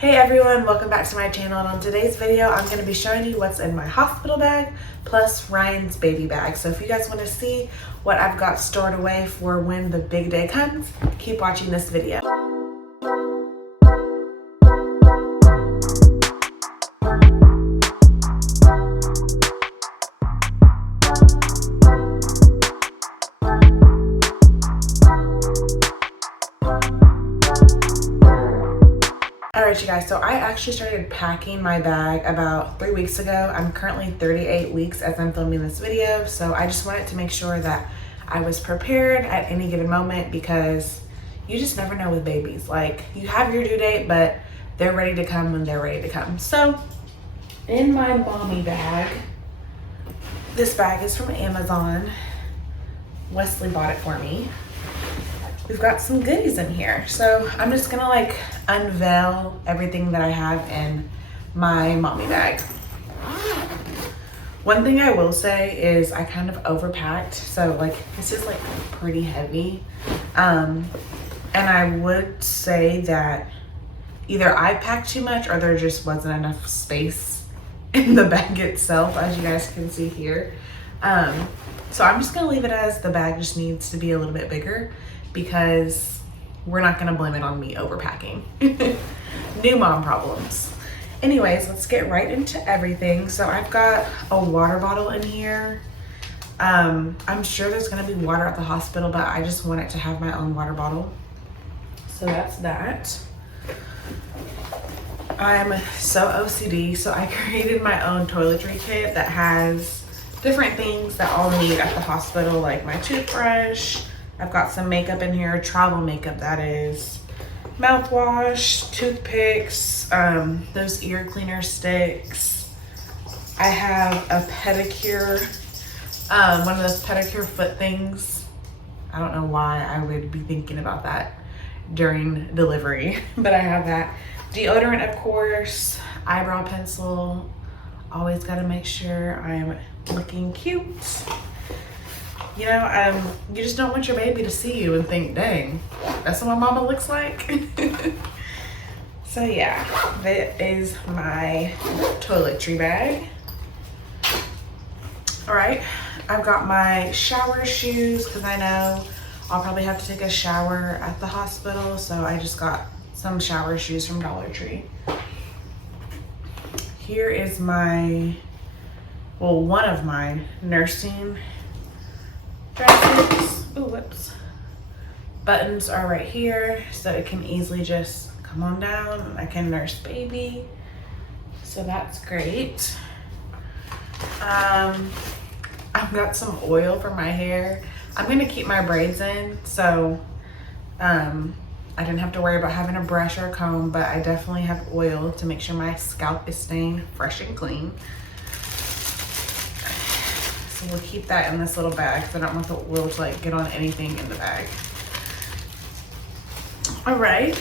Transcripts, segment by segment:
Hey everyone, welcome back to my channel, and on today's video I'm going to be showing you what's in my hospital bag plus Ryan's baby bag. So if you guys want to see what I've got stored away for when the big day comes, keep watching this video. Alright you guys, so I actually started packing my bag about 3 weeks ago. I'm currently 38 weeks as I'm filming this video, so I just wanted to make sure that I was prepared at any given moment because you just never know with babies. Like, you have your due date, but they're ready to come when they're ready to come. So, in my mommy bag, this bag is from Amazon. Wesley bought it for me. We've got some goodies in here. So I'm just gonna like unveil everything that I have in my mommy bag. One thing I will say is I kind of overpacked. So like this is like pretty heavy. And I would say that either I packed too much or there just wasn't enough space in the bag itself, as you guys can see here. So I'm just gonna leave it as the bag just needs to be a little bit bigger, because we're not gonna blame it on me overpacking. New mom problems. Anyways, let's get right into everything. So I've got a water bottle in here. I'm sure there's gonna be water at the hospital, but I just wanted to have my own water bottle. So that's that. I'm so OCD, so I created my own toiletry kit that has different things that I'll need at the hospital, like my toothbrush. I've got some makeup in here, travel makeup that is, mouthwash, toothpicks, those ear cleaner sticks. I have a pedicure, one of those pedicure foot things. I don't know why I would be thinking about that during delivery, but I have that. Deodorant, of course, eyebrow pencil. Always gotta make sure I'm looking cute. You know, you just don't want your baby to see you and think, dang, that's what my mama looks like. So yeah, that is my toiletry bag. All right, I've got my shower shoes because I know I'll probably have to take a shower at the hospital. So I just got some shower shoes from Dollar Tree. Here is my, well, one of my nursing dresses. Oh, whoops. Buttons are right here, so it can easily just come on down. I can nurse baby, so that's great. I've got some oil for my hair. I'm gonna keep my braids in, so I didn't have to worry about having a brush or a comb, but I definitely have oil to make sure my scalp is staying fresh and clean. So we'll keep that in this little bag because I don't want the oil to like get on anything in the bag. All right,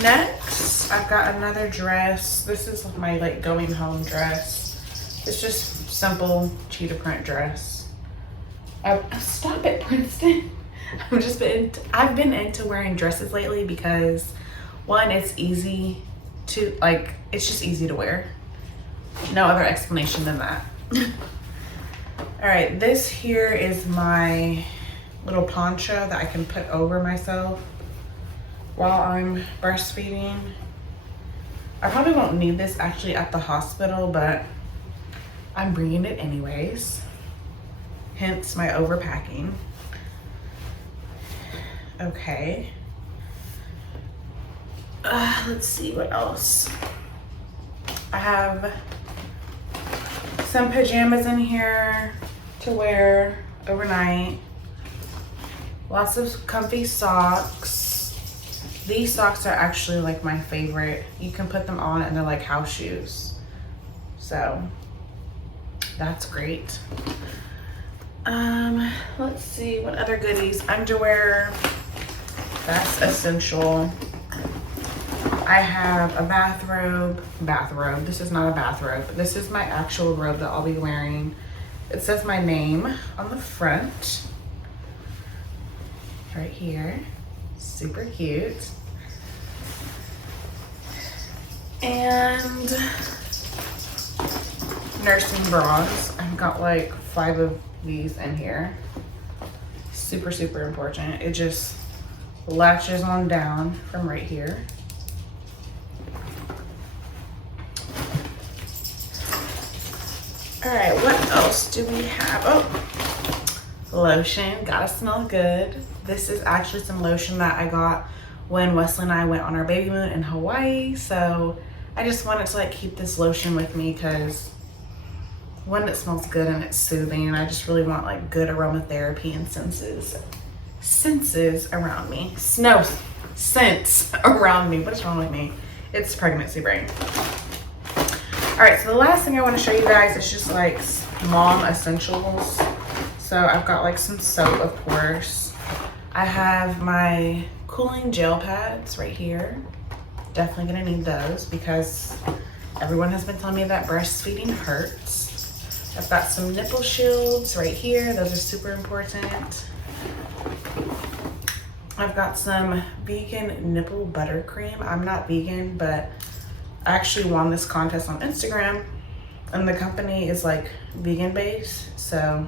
next I've got another dress. This is my like going home dress. It's just simple cheetah print dress. Stop it, Princeton. I've been into wearing dresses lately because one, it's easy to like, it's just easy to wear. No other explanation than that. All right, this here is my little poncho that I can put over myself while I'm breastfeeding. I probably won't need this actually at the hospital, but I'm bringing it anyways. Hence my overpacking. Okay. Let's see what else. I have some pajamas in here to wear overnight. Lots of comfy socks. These socks are actually like my favorite. You can put them on and they're like house shoes. So that's great. Let's see what other goodies. Underwear, that's essential. I have a bathrobe. This is not a bathrobe. This is my actual robe that I'll be wearing. It says my name on the front. Right here. Super cute. And nursing bras. I've got like 5 of these in here. Super, super important. It just latches on down from right here. All right, what else do we have? Oh, lotion. Gotta smell good. This is actually some lotion that I got when Wesley and I went on our baby moon in Hawaii. So I just wanted to like keep this lotion with me because one, it smells good and it's soothing, and I just really want like good aromatherapy and senses around me. No, scents around me. What is wrong with me? It's pregnancy brain. All right, so the last thing I want to show you guys is just like mom essentials. So I've got like some soap, of course. I have my cooling gel pads right here. Definitely gonna need those because everyone has been telling me that breastfeeding hurts. I've got some nipple shields right here. Those are super important. I've got some vegan nipple buttercream. I'm not vegan, but I actually won this contest on Instagram, and the company is like vegan based. So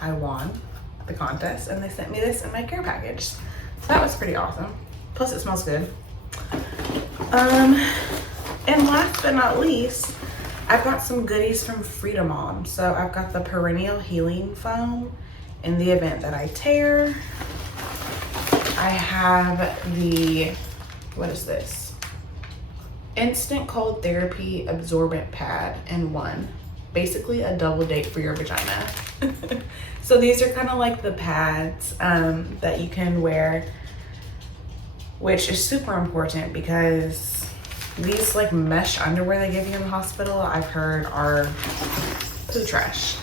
I won the contest and they sent me this in my care package. So that was pretty awesome. Plus it smells good. And last but not least, I've got some goodies from Freedom Mom. So I've got the perennial healing foam in the event that I tear. I have the, what is this? Instant cold therapy absorbent pad in one. Basically a double date for your vagina. So these are kind of like the pads that you can wear, which is super important because these like mesh underwear they give you in the hospital, I've heard are poo trash.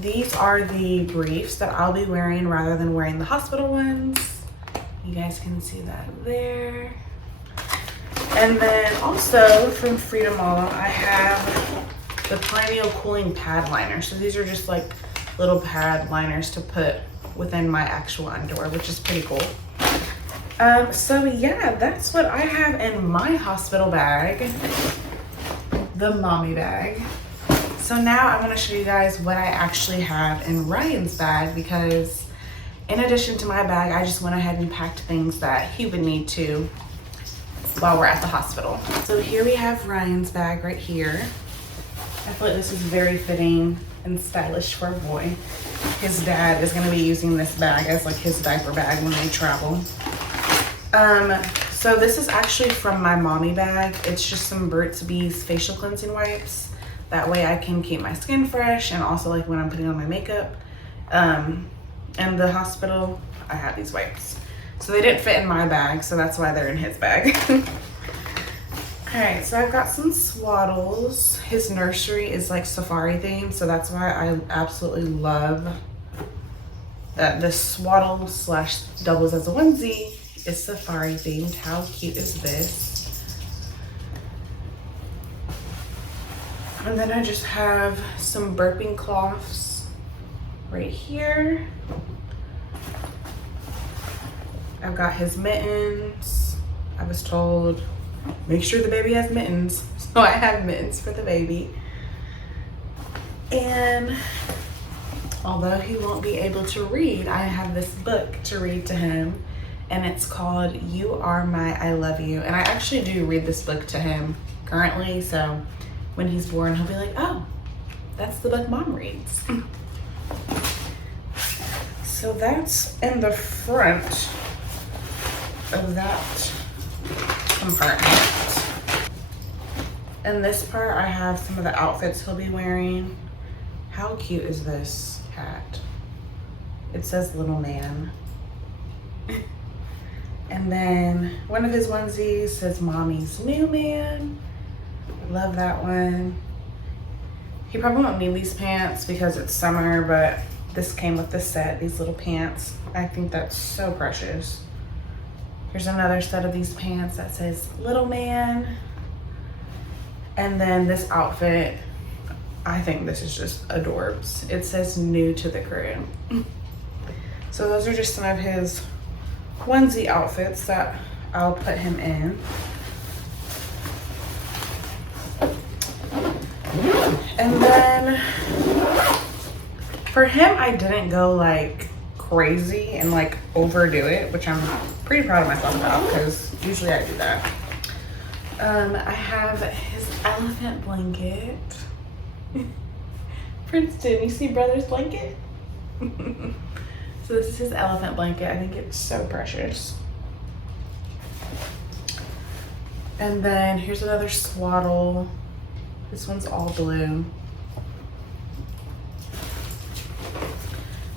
These are the briefs that I'll be wearing rather than wearing the hospital ones. You guys can see that there. And then also from Freedom Mom, I have the Perennial Cooling Pad Liner. So these are just like little pad liners to put within my actual underwear, which is pretty cool. So yeah, that's what I have in my hospital bag, the mommy bag. So now I'm gonna show you guys what I actually have in Ryan's bag, because in addition to my bag, I just went ahead and packed things that he would need to while we're at the hospital. So here we have Ryan's bag right here. I feel like this is very fitting and stylish for a boy. His dad is gonna be using this bag as like his diaper bag when they travel. So this is actually from my mommy bag. It's just some Burt's Bees facial cleansing wipes. That way I can keep my skin fresh, and also like when I'm putting on my makeup. In the hospital, I have these wipes. So they didn't fit in my bag, so that's why they're in his bag. All right, so I've got some swaddles. His nursery is like safari themed, so that's why I absolutely love that this swaddle slash doubles as a onesie is safari themed. How cute is this? And then I just have some burping cloths right here. I've got his mittens. I was told, make sure the baby has mittens. So I have mittens for the baby. And although he won't be able to read, I have this book to read to him. And it's called You Are My I Love You. And I actually do read this book to him currently. So when he's born, he'll be like, oh, that's the book mom reads. So that's in the front of that compartment. In this part, I have some of the outfits he'll be wearing. How cute is this hat? It says little man. And then one of his onesies says mommy's new man. Love that one. He probably won't need these pants because it's summer, but this came with the set, these little pants. I think that's so precious. Here's another set of these pants that says little man. And then this outfit, I think this is just adorbs. It says new to the crib. So those are just some of his onesie outfits that I'll put him in. And then for him, I didn't go like crazy and like overdo it, which I'm pretty proud of myself about because usually I do that. I have his elephant blanket. Princeton, you see brother's blanket? So this is his elephant blanket. I think it's so precious. And then here's another swaddle. This one's all blue.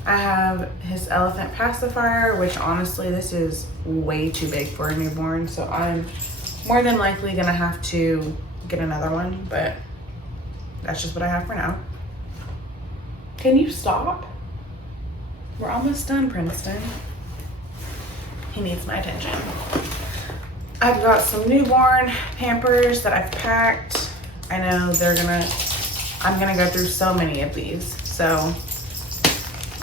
I have his elephant pacifier, which honestly, this is way too big for a newborn. So I'm more than likely gonna have to get another one, but that's just what I have for now. Can you stop? We're almost done, Princeton. He needs my attention. I've got some newborn Pampers that I've packed. I know I'm gonna go through so many of these. So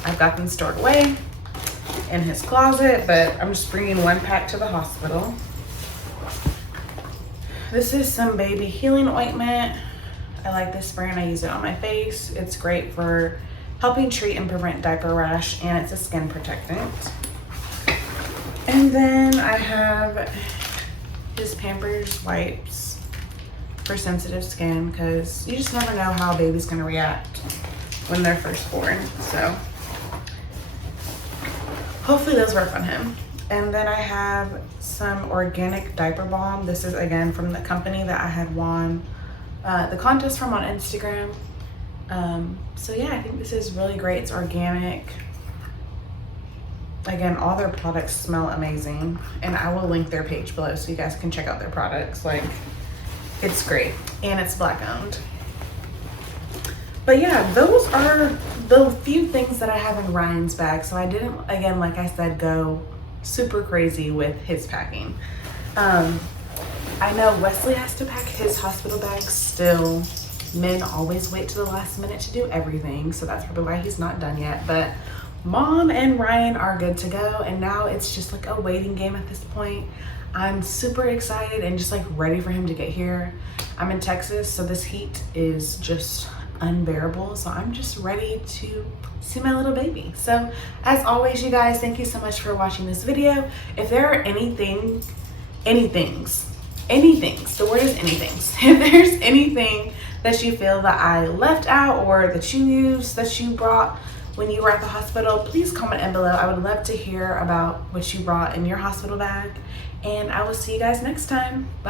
I've got them stored away in his closet, but I'm just bringing one pack to the hospital. This is some baby healing ointment. I like this brand. I use it on my face. It's great for helping treat and prevent diaper rash, and it's a skin protectant. And then I have his Pampers wipes for sensitive skin, because you just never know how a baby's gonna react when they're first born. So hopefully those work on him. And then I have some organic diaper balm. This is again from the company that I had won the contest from on Instagram. So yeah, I think this is really great. It's organic. Again, all their products smell amazing, and I will link their page below so you guys can check out their products. Like, it's great, and it's Black owned. But yeah, those are the few things that I have in Ryan's bag. So I didn't, again, like I said, go super crazy with his packing. I know Wesley has to pack his hospital bag still. Men always wait to the last minute to do everything, so that's probably why he's not done yet. But Mom and Ryan are good to go, and now it's just like a waiting game at this point. I'm super excited and just like ready for him to get here. I'm in Texas, so this heat is just unbearable, so I'm just ready to see my little baby. So as always, you guys, thank you so much for watching this video. If there are anythings, the word is anythings. If there's anything that you feel that I left out or that you used, that you brought when you were at the hospital, please comment in below. I would love to hear about what you brought in your hospital bag, and I will see you guys next time. Bye.